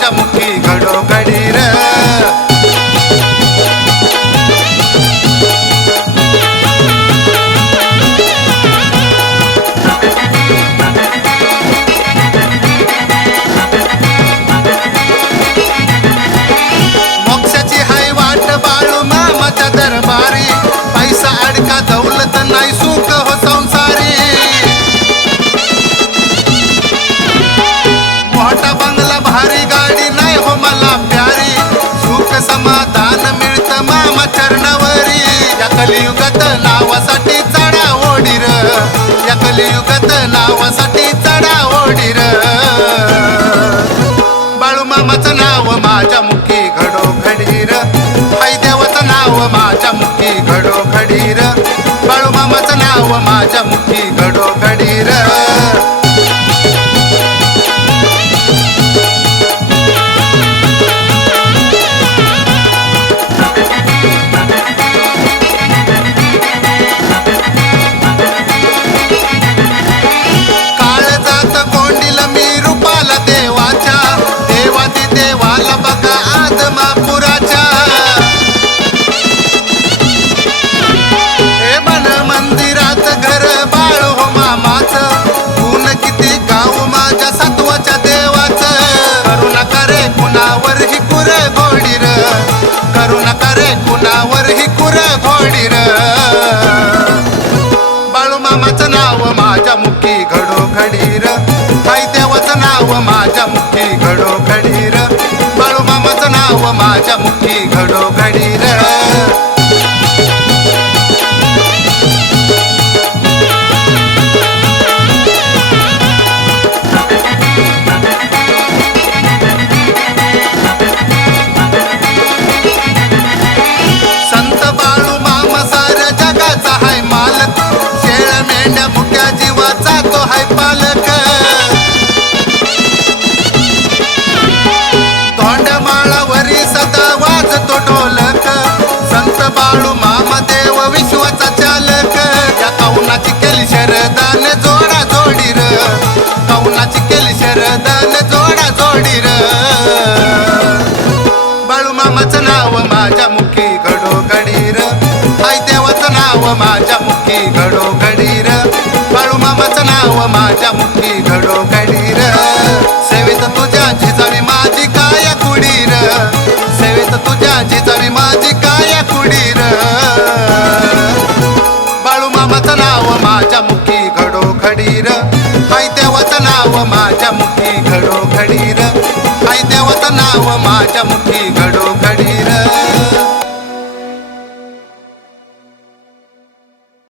চামুঠি नावासाठी चढा ओढीर. या कलियुगात नावासाठी चढा ओढीर. बाळूमामाचं नाव माझ्या मुखी घडो घडीर आई देवाचं नाव माझ्या मुखी घडो घडीर बाळूमामाचं नाव माझ्या मुखी ही बाळू मामाचं बाळूमामाचं नाव माझ्या मुखी घडो घडीर आई देवाचं नाव माझ्या मुखी घडो घडीर बाळूमामाचं नाव माझ्या मुखी घडो बाळू मामदेव विश्वाचा चालक. या कौनाची केली शरदान जोडा जोडीर. कौनाची केली शरदान जोडा जोडीर. बाळूमामाचं नाव माझ्या मुखी घडोघडी र आई देवाचं नाव माझ्या मुखी घडोघडी र बाळू मामाचं नाव माझ्या मुखी घडोघडी र सेवेत तुझ्या जिजावी माझी काय कुडीर. सेवेत तुझ्या जिजावी माझी माझ्या मुखी घडो घडीर आई देवत नाव माझ्या मुखी घडो घडीर आई देवत नाव माझ्या मुखी